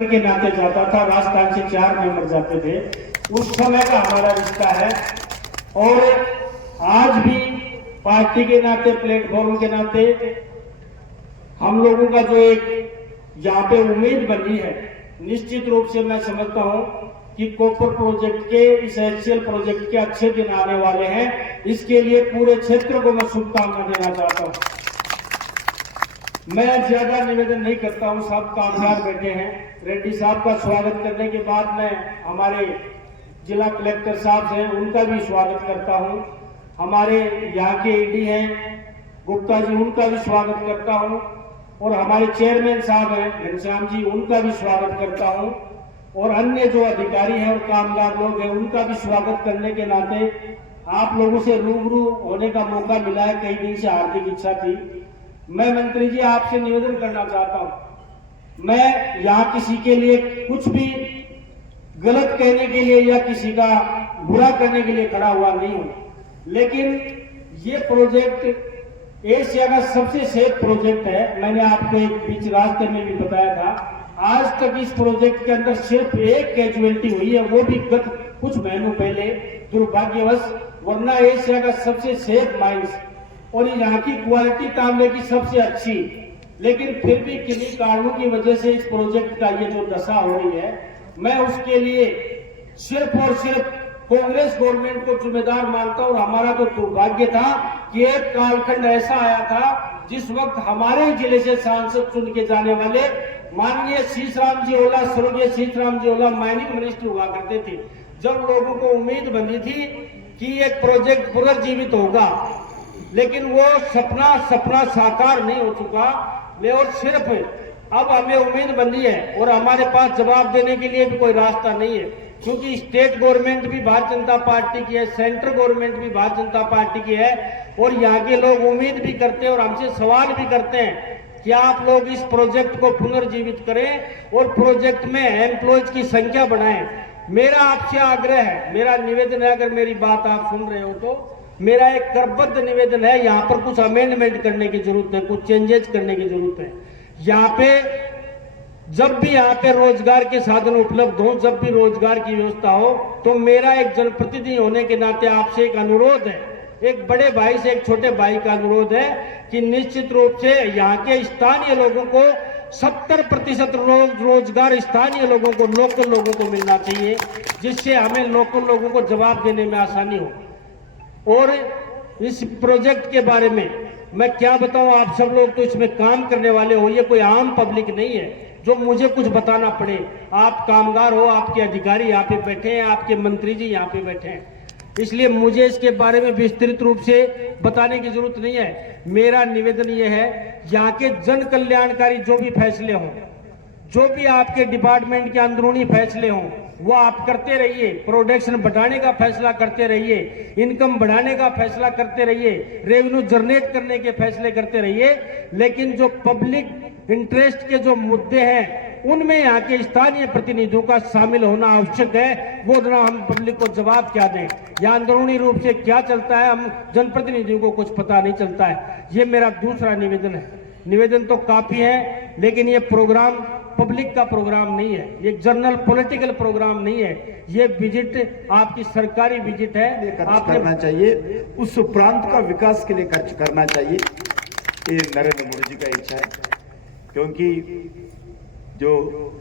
के नाते जाता था, राजस्थान से 4 मेंबर जाते थे। उस समय का हमारा रिश्ता है और आज भी पार्टी के नाते, प्लेटफॉर्म के नाते हम लोगों का जो एक यहाँ पे उम्मीद बनी है, निश्चित रूप से मैं समझता हूँ कि कॉपर प्रोजेक्ट के, इस HCL प्रोजेक्ट के अच्छे दिन आने वाले हैं। इसके लिए पूरे क्षेत्र को मैं शुभकामना देना चाहता हूँ। मैं ज्यादा निवेदन नहीं करता हूँ, सब कामगार बैठे हैं। रेड्डी साहब का स्वागत करने के बाद मैं हमारे जिला कलेक्टर साहब हैं, उनका भी स्वागत करता हूँ। हमारे यहाँ के ED हैं गुप्ता जी, उनका भी स्वागत करता हूँ। और हमारे चेयरमैन साहब हैं घनश्याम जी, उनका भी स्वागत करता हूँ। और अन्य जो अधिकारी हैं और कामगार लोग हैं, उनका भी स्वागत करने के नाते आप लोगों से रूबरू होने का मौका मिला है, कई दिन से हार्दिक इच्छा थी। मैं मंत्री जी आपसे निवेदन करना चाहता हूं, मैं यहाँ किसी के लिए कुछ भी गलत कहने के लिए या किसी का बुरा करने के लिए खड़ा हुआ नहीं हूं, लेकिन ये प्रोजेक्ट एशिया का सबसे सेफ प्रोजेक्ट है। मैंने आपको एक बीच रास्ते में भी बताया था। आज तक इस प्रोजेक्ट के अंदर सिर्फ एक कैजुअलिटी हुई है, वो भी गत कुछ महीनों पहले, दुर्भाग्यवश। वरना एशिया का सबसे सेफ माइंस और यहाँ की क्वालिटी तांबे की सबसे अच्छी, लेकिन फिर भी किन्हीं कारणों की वजह से इस प्रोजेक्ट का ये जो दशा हो रही है, मैं उसके लिए सिर्फ और सिर्फ कांग्रेस गवर्नमेंट को जिम्मेदार मानता हूं। और हमारा तो दुर्भाग्य था कि एक कालखंड ऐसा आया था जिस वक्त हमारे जिले से सांसद चुन के जाने वाले माननीय शीशराम जी ओला, स्वर्गीय शीशराम जी ओला माइनिंग मिनिस्टर हुआ करते थे। जब लोगों को उम्मीद बनी थी कि एक प्रोजेक्ट पुनर्जीवित होगा, लेकिन वो सपना साकार नहीं हो चुका। और सिर्फ अब हमें उम्मीद बंदी है और हमारे पास जवाब देने के लिए भी कोई रास्ता नहीं है, क्योंकि स्टेट गवर्नमेंट भी भारतीय जनता पार्टी की है, सेंट्रल गवर्नमेंट भी भारतीय जनता पार्टी की है। और यहाँ के लोग उम्मीद भी करते हैं और हमसे सवाल भी करते हैं कि आप लोग इस प्रोजेक्ट को पुनर्जीवित करें और प्रोजेक्ट में एम्प्लॉयज की संख्या बढ़ाएं। मेरा आपसे आग्रह है, मेरा निवेदन है, अगर मेरी बात आप सुन रहे हो तो मेरा एक करबद्ध निवेदन है, यहाँ पर कुछ अमेंडमेंट करने की जरूरत है, कुछ चेंजेस करने की जरूरत है। यहाँ पे जब भी यहाँ पे रोजगार के साधन उपलब्ध हो, जब भी रोजगार की व्यवस्था हो, तो मेरा एक जनप्रतिनिधि होने के नाते आपसे एक अनुरोध है, एक बड़े भाई से एक छोटे भाई का अनुरोध है कि निश्चित रूप से यहाँ के स्थानीय लोगों को 70% रोजगार स्थानीय लोगों को, लोकल लोगों को मिलना चाहिए, जिससे हमें लोकल लोगों को जवाब देने में आसानी हो। और इस प्रोजेक्ट के बारे में मैं क्या बताऊं, आप सब लोग तो इसमें काम करने वाले हो, ये कोई आम पब्लिक नहीं है जो मुझे कुछ बताना पड़े। आप कामगार हो, आपके अधिकारी यहाँ पे बैठे हैं, आपके मंत्री जी यहाँ पे बैठे हैं, इसलिए मुझे इसके बारे में विस्तृत रूप से बताने की जरूरत नहीं है। मेरा निवेदन ये है, यहाँ के जन कल्याणकारी जो भी फैसले हों, जो भी आपके डिपार्टमेंट के अंदरूनी फैसले हों, वो आप करते रहिए। प्रोडक्शन बढ़ाने का फैसला करते रहिए, इनकम बढ़ाने का फैसला करते रहिए, रेवेन्यू जनरेट करने के फैसले करते रहिए, लेकिन जो पब्लिक इंटरेस्ट के जो मुद्दे हैं उनमें यहाँ के स्थानीय प्रतिनिधियों का शामिल होना आवश्यक है। वो ना हम पब्लिक को जवाब क्या दें, या अंदरूनी रूप से क्या चलता है, हम जनप्रतिनिधियों को कुछ पता नहीं चलता है। ये मेरा दूसरा निवेदन है। निवेदन तो काफी है, लेकिन ये प्रोग्राम पब्लिक का प्रोग्राम नहीं है, ये जनरल पॉलिटिकल प्रोग्राम नहीं है। ये विजिट आपकी सरकारी विजिट है, आप करना चाहिए, उस प्रांत का विकास के लिए खर्च करना चाहिए। ये नरेंद्र मोदी जी का इच्छा है, क्योंकि जो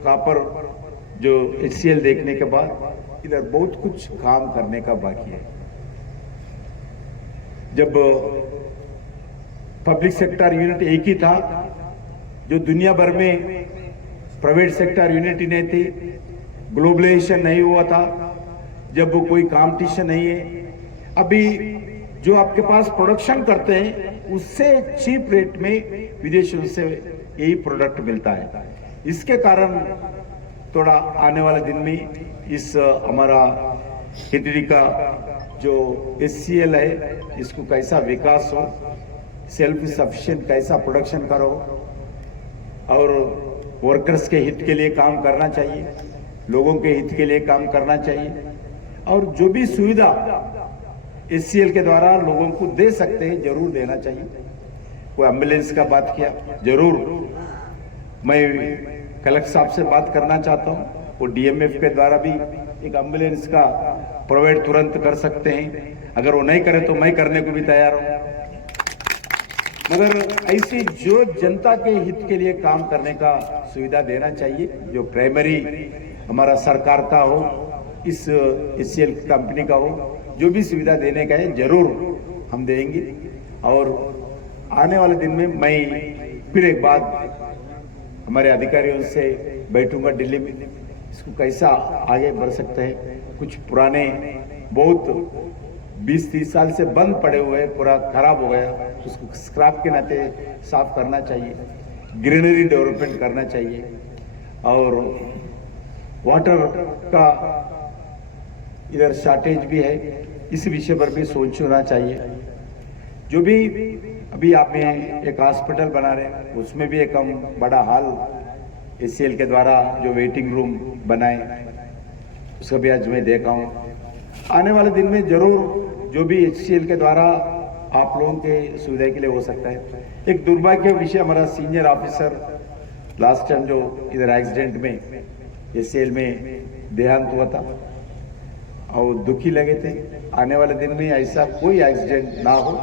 कापर जो HCL देखने के बाद इधर बहुत कुछ काम करने का बाकी है। जब पब्लिक सेक्टर यूनिट एक ही था, जो दुनिया भर में प्राइवेट सेक्टर यूनिट ही नहीं थी, ग्लोबलाइजेशन नहीं हुआ था, जब वो कोई कंपटीशन नहीं है। अभी जो आपके पास प्रोडक्शन करते हैं उससे चीप रेट में विदेशों से यही प्रोडक्ट मिलता है। इसके कारण थोड़ा आने वाले दिन में इस हमारा हिंदरी का जो HCL है, इसको कैसा विकास हो, सेल्फ सफिशिएंट कैसा प्रोडक्शन करो, और वर्कर्स के हित के लिए काम करना चाहिए, लोगों के हित के लिए काम करना चाहिए। और जो भी सुविधा HCL के द्वारा लोगों को दे सकते हैं जरूर देना चाहिए। कोई एम्बुलेंस का बात किया, जरूर मैं कलेक्टर साहब से बात करना चाहता हूँ, वो डीएमएफ के द्वारा भी एक एम्बुलेंस का प्रोवाइड तुरंत कर सकते हैं। अगर वो नहीं करे तो मैं करने को भी तैयार हूँ। मगर ऐसी जो जनता के हित के लिए काम करने का सुविधा देना चाहिए, जो प्राइमरी हमारा सरकार का हो, इस HCL कंपनी का हो, जो भी सुविधा देने का है जरूर हम देंगे। और आने वाले दिन में मैं फिर एक बात हमारे अधिकारियों से बैठूंगा दिल्ली में, इसको कैसा आगे बढ़ सकते हैं। कुछ पुराने बहुत 20-30 साल से बंद पड़े हुए पूरा खराब हो गया, उसको स्क्रैप के नाते साफ करना चाहिए, ग्रीनरी डेवलपमेंट करना चाहिए, और वाटर का इधर शॉर्टेज भी है, इस विषय पर भी सोचना चाहिए। जो भी अभी आप एक हॉस्पिटल बना रहे हैं, उसमें भी एक हम बड़ा हॉल HCL के द्वारा जो वेटिंग रूम बनाए, उसका भी आज मैं देखा हूँ। आने वाले दिन में जरूर जो भी HCL के द्वारा आप लोगों के सुविधा के लिए हो सकता है। एक दुर्भाग्य विषय, हमारा सीनियर ऑफिसर लास्ट टाइम जो इधर एक्सीडेंट में HCL में देहांत हुआ था, और दुखी लगे थे। आने वाले दिन में ऐसा कोई एक्सीडेंट ना हो,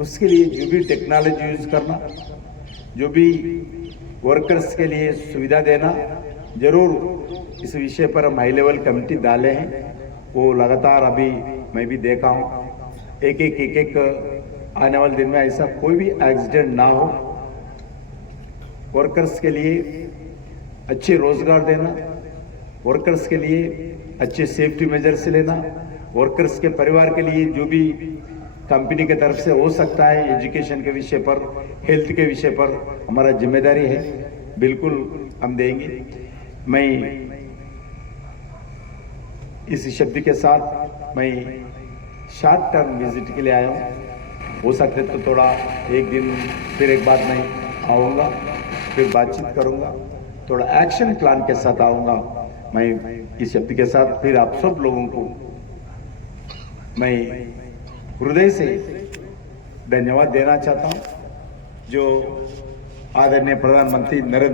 उसके लिए जो भी टेक्नोलॉजी यूज करना, जो भी वर्कर्स के लिए सुविधा देना, जरूर इस विषय पर हम हाई लेवल कमेटी डाले हैं। वो लगातार अभी मैं भी देखा हूँ, एक आने वाले दिन में ऐसा कोई भी एक्सीडेंट ना हो। वर्कर्स के लिए अच्छे रोजगार देना, वर्कर्स के लिए अच्छे सेफ्टी मेजर्स लेना, वर्कर्स के परिवार के लिए जो भी कंपनी के तरफ से हो सकता है, एजुकेशन के विषय पर, हेल्थ के विषय पर हमारा जिम्मेदारी है, बिल्कुल हम देंगे। मैं इस शब्द के साथ मैं शॉर्ट टर्म विजिट के लिए आया हूँ। हो सकते तो थोड़ा एक दिन फिर एक बार मैं आऊँगा, फिर बातचीत करूँगा, थोड़ा एक्शन प्लान के साथ आऊँगा। मैं इस शब्द के साथ फिर आप सब लोगों को मैं हृदय से धन्यवाद देना चाहता हूँ, जो आदरणीय प्रधानमंत्री नरेंद्र